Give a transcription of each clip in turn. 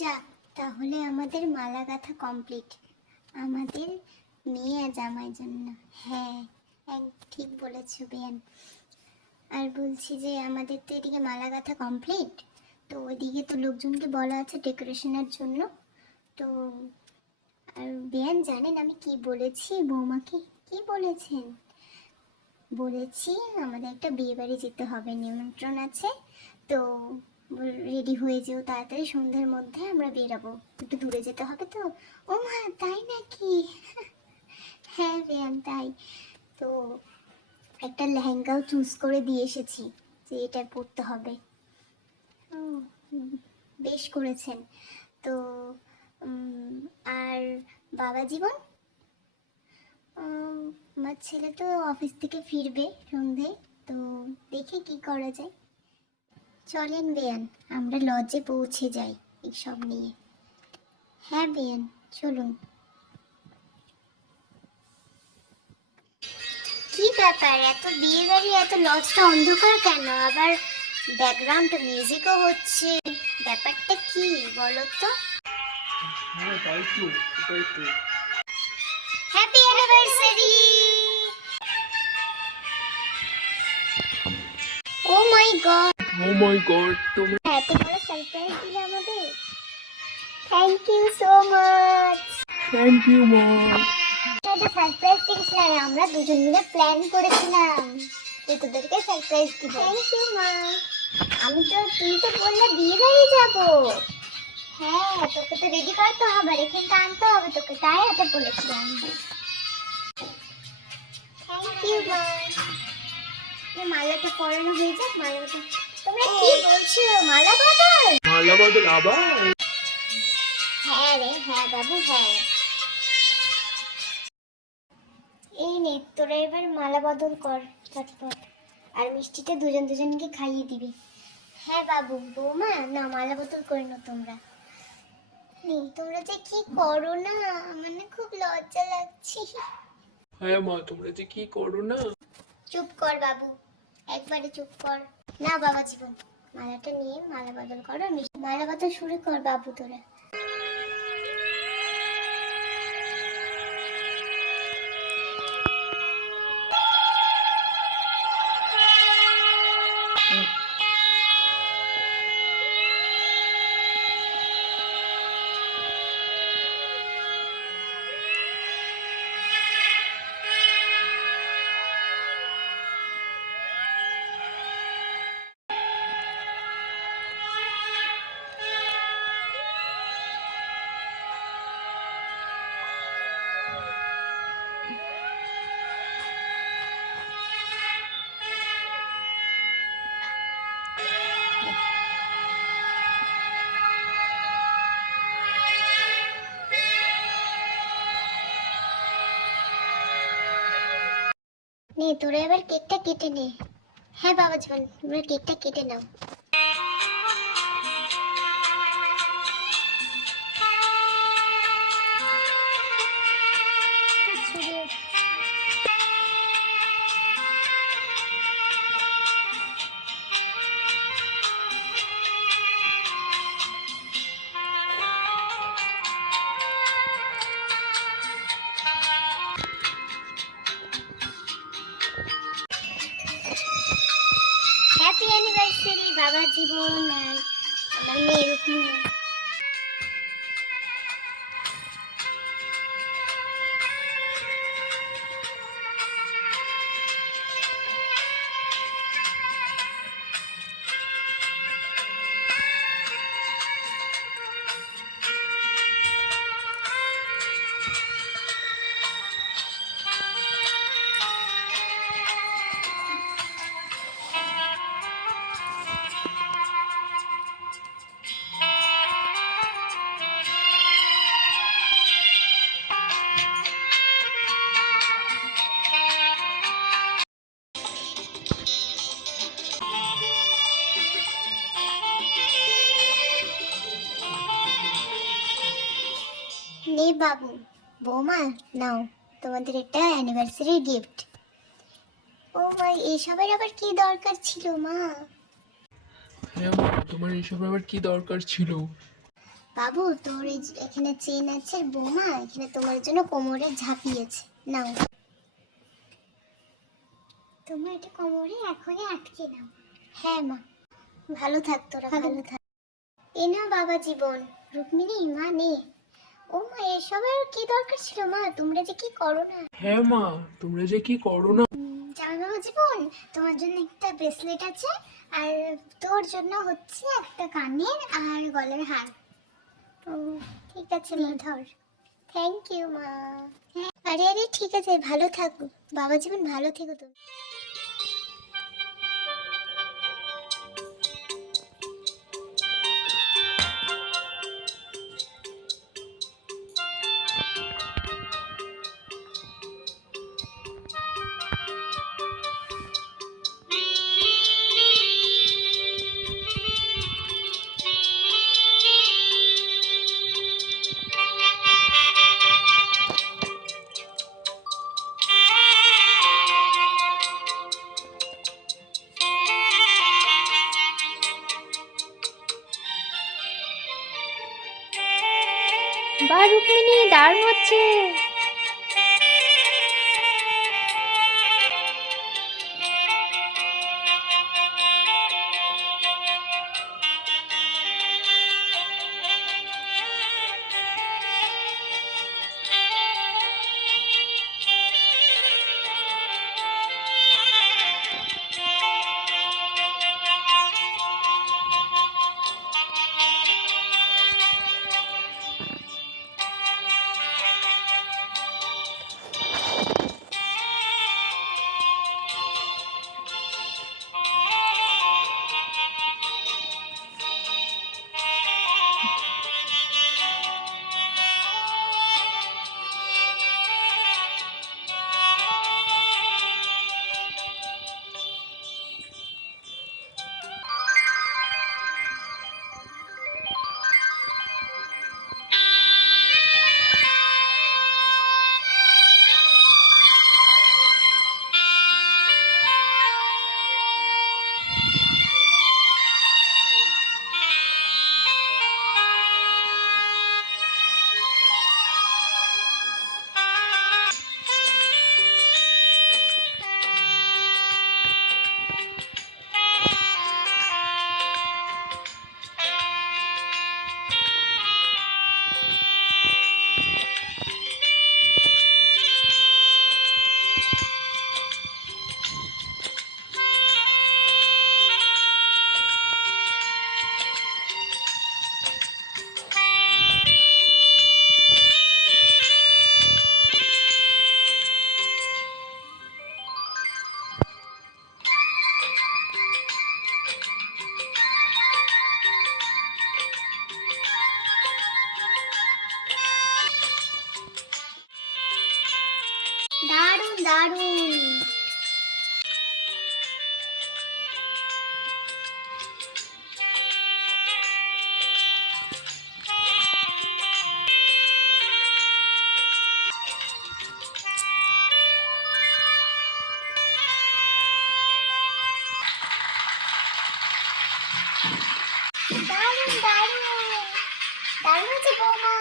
যাক, তাহলে আমাদের মালা গাঁথা কমপ্লিট আমাদের মেয়ে আর জামাইয়ের জন্য। হ্যাঁ, ঠিক বলেছো বেয়ান। আর বলছি যে আমাদের তো এদিকে মালা গাঁথা কমপ্লিট, তো ওইদিকে তো লোকজনকে বলা আছে ডেকোরেশনের জন্য। তো আর বেয়ান জানেন আমি কি বলেছি বৌমাকে? কি বলেছেন? বলেছি আমাদের একটা বিয়ে বাড়ি যেতে হবে, নিমন্ত্রণ আছে, তো রেডি হয়ে যেও তাড়াতাড়ি, সন্ধ্যার মধ্যে আমরা বেরাবো, একটু দূরে যেতে হবে তো। ও মা, তাই নাকি? হ্যাঁ বেয়ান তাই। তো একটা লেহেঙ্গাও চুজ করে দিয়ে এসেছি যে এটা পরতে হবে। ও, বেশ করেছেন। তো আর বাবা জীবন, আমার ছেলে তো অফিস থেকে ফিরবে সন্ধে, তো দেখে কি করা যায়। চলেন বেয়ান, আমরা লজে পৌঁছে যাই এইসব নিয়ে। হ্যাঁ বেয়ান, চলুন। কি ব্যাপার, এত বিয়ে বাড়ি, এত লজটা অন্ধকার কেন? আবার ব্যাকগ্রাউন্ড মিউজিকও হচ্ছে, ব্যাপারটা কি বলো তো? হ্যাঁ তাই তো, সেটাই তো। Happy anniversary! Oh my God! Oh my God, তোমরা এত বড় সারপ্রাইজ দিলে আমাদের, thank you so much. Thank you মা। এটা সারপ্রাইজ দিয়েছিলাম, আমরা দুজন মিলে প্ল্যান করেছিলাম যে তোদেরকে সারপ্রাইজ দিব। থ্যাংক ইউ মা। তুই তো বললে বিয়ে বাড়ি যাবো। হ্যাঁ, তোকে তো রেডি করতে হবে, আর এখানটা আনতে হবে তোকে, তাই এটা বলেছিলাম। থ্যাংক ইউ মা। মালাটা পরানো হয়ে যাক, মালাটা। তোমরা কি বলছো, মালা বদল? মালা বদল আবার? হ্যাঁ রে, হ্যাঁ বাবু, হ্যাঁ। এই নে, তোরা এবার মালা বদল কর ঝটপট, আর মিষ্টিটা দুজন দুজনকে খাইয়ে দিবি। হ্যাঁ বাবু। বৌমা, না মালা বদল করে নাও তোমরা। তোমরা যে কি করো না, মানে খুব লজ্জা লাগছে। হ্যাঁ মা, তোমরা যে কি করো না। চুপ কর বাবু, একবারে চুপ কর। না বাবা জীবন, মালাটা নিয়ে মালা বদল করো, মালা বদল শুরু কর বাবু তোরা। নে, তোরা এবার কেকটা কেটে নে। হ্যাঁ বাবা জীবন, তোমরা কেকটা কেটে নাও। হ্যাপি অ্যানিভার্সারি বাবা জীবন আর আমার মেয়ে রুক্মিণী। নে বাবু, বৌমা নাও তোমাদের একটা অ্যানিভার্সারি গিফট। ও মা, এসবের আবার কি দরকার ছিল মা? হ্যাঁ মা, তোমার এসব আবার কি দরকার ছিল? বাবু তোর এখানে চেন আছে, বৌমা এখানে তোমার জন্য কোমরে ঝাঁপিয়েছে, নাও তোমার এটা কোমরে এখনই আটকে নাও। হ্যাঁ মা, ভালো থাক তোরা, ভালো থাক। এ নাও বাবা জীবন। রুক্মিণী মা নে। ও মা, এসবের কি দরকার ছিল মা? তোমরা যে কি করো না। হ্যাঁ মা, তোমরা যে কি করো না। জামাই বাবা জীবন, তোমার জন্য একটা ব্রেসলেট আছে, আর তোর জন্য হচ্ছে একটা কানের আর গলার হার। ও ঠিক আছে মা, ধর। থ্যাংক ইউ মা। হ্যাঁ, আরে আরে ঠিক আছে, ভালো থাকো বাবা জীবন, ভালো থেকো তুমি। বাহ রুক্মিণী, দারুণ হচ্ছে। দারুণ দারুণ। দারুণ দারুণ, দারুণ হচ্ছে বৌমা।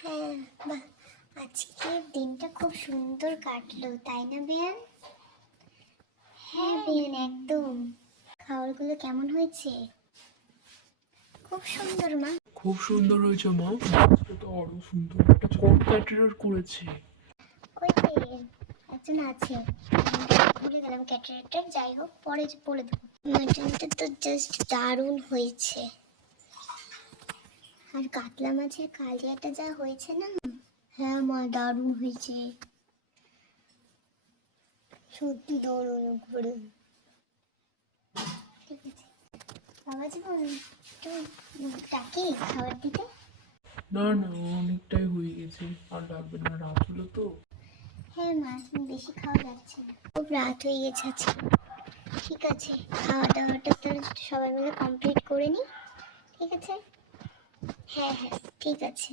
হ্যাঁ বাহ, আজকের দিনটা খুব সুন্দর কাটলো, তাই না বেয়ান? হ্যাঁ বেয়ান, একদম। খাবারগুলো কেমন হয়েছে? খুব সুন্দর মা। খুব সুন্দর হয়েছে মা, আজকে তো আরো সুন্দর একটা কোন ক্যাটারার করেছে। ওই যে একজন আছে, ভুলে গেলাম ক্যাটারেটার, যাই হোক পরে বলে দেবো। মাটনটা তো জাস্ট দারুণ হয়েছে, আর কাতলা মাছের কালিয়াটা যা হয়েছে না, হ্যাঁ মা দারুণ হয়েছে, সত্যি দারুণ করে। ঠিক আছে বাবা জীবন, একটু ডাকি খাবার দিতে? না না, অনেকটাই হয়ে গেছে, আর লাগবে না, রাত হলো তো। হ্যাঁ মা, তুমি বেশি খাওয়া যাচ্ছে না, খুব রাত হয়ে গেছে আজকে। ঠিক আছে, খাওয়া দাওয়াটা তো সবাই মিলে কমপ্লিট করে নিই, ঠিক আছে? হ্যাঁ হ্যাঁ ঠিক আছে।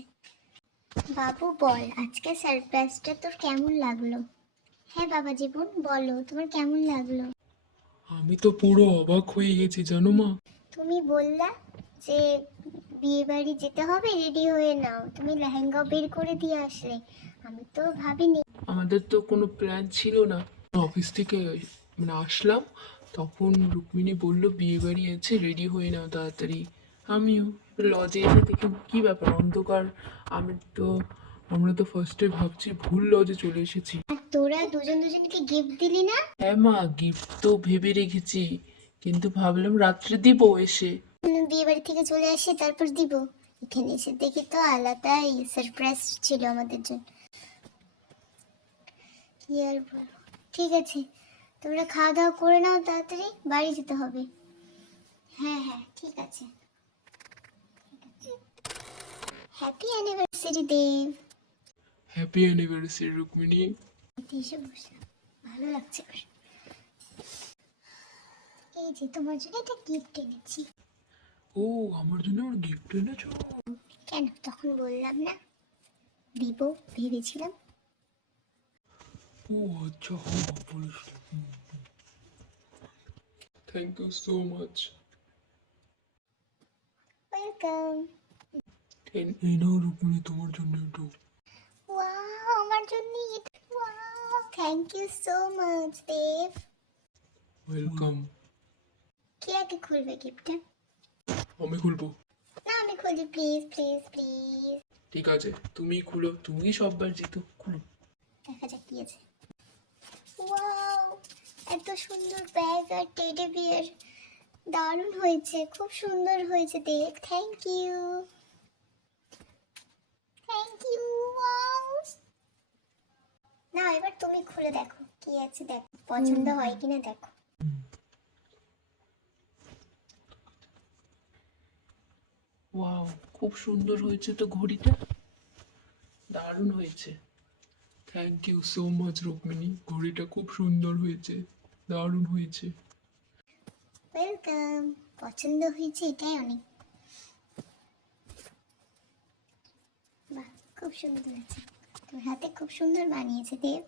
বাবু বল, আজকে সারপ্রাইজটা তোর কেমন লাগলো? হ্যাঁ বাবা জীবন বলো, তোমার কেমন লাগলো? আমি তো পুরো অবাক হয়ে গেছি জানো মা। তুমি বললা যে বিয়ে বাড়ি যেতে হবে, রেডি হয়ে নাও। তুমি লেহেঙ্গা বের করে দিয়ে আসলে, আমি তো ভাবিনি। আমাদের তো কোনো প্ল্যান ছিল না। অফিস থেকে মানে আসলাম, তখন রুক্মিণী বলল বিয়ে বাড়ি আছে, রেডি হয়ে নাও তাড়াতাড়ি। আমিও লজে এসে দেখি কি ব্যাপার অন্ধকার। আমি তো আমরা তো ফার্স্টে ভাবছি ভুল লজে চলে এসেছি। আর তোরা দুজন দুজনকে গিফট দিলি না? হ্যাঁ মা, গিফট তো ভেবে রেখেছি, কিন্তু ভাবলাম রাত্রে দিব এসে। বিয়ে বাড়ি থেকে চলে আসি তারপর দিব। এখানে এসে দেখি তো আলাদাই সারপ্রাইজ ছিল আমাদের জন্য। কি আর বলবো। ঠিক আছে, তোমরা খাওয়া দাওয়া করে নাও, তাড়াতাড়ি বাড়ি যেতে হবে। হ্যাঁ হ্যাঁ, ঠিক আছে। Happy anniversary Dev. Happy anniversary Rukmini. এসে বসলাম, ভালো লাগছে আমার। এই যে তোমার জন্য একটা গিফট এনেছি। ও, আমার জন্য আমার গিফট এনেছো? কেন, তখন বললাম না দিব ভেবেছিলাম। ও আচ্ছা, হ্যাঁ বলেছিল। Thank you so much. Welcome. এই নাও রুক্মিণী, তোমার জন্য একটু। ওয়াও, আমার জন্য এটা। Wow, thank you so much Dev. Welcome. কে আগে খুলবে গিফটটা? আমি খুলবো। না, আমি খুলি, প্লিজ প্লিজ প্লিজ। ঠিক আছে, তুমি খুলো, তুমি সববার জিতো, খুলো। দেখা যাক কি আছে। ওয়াও, এত সুন্দর ব্যাগ আর টেডি বিয়ার। দারুণ হয়েছে, খুব সুন্দর হয়েছে Dev. Thank you, thank you. Wow, না এবার তুমি খুলে দেখো কি আছে, দেখো পছন্দ হয় কিনা দেখো। ওয়াও, খুব সুন্দর হয়েছে তো ঘড়িটা, দারুণ হয়েছে। Thank you so much Rukmini, ঘড়িটা খুব সুন্দর হয়েছে, দারুণ হয়েছে। ওয়েলকাম। পছন্দ হয়েছে, এটাই অনেক। বাহ, খুব সুন্দর হয়েছে। তোর হাতে খুব সুন্দর বানিয়েছে দেব।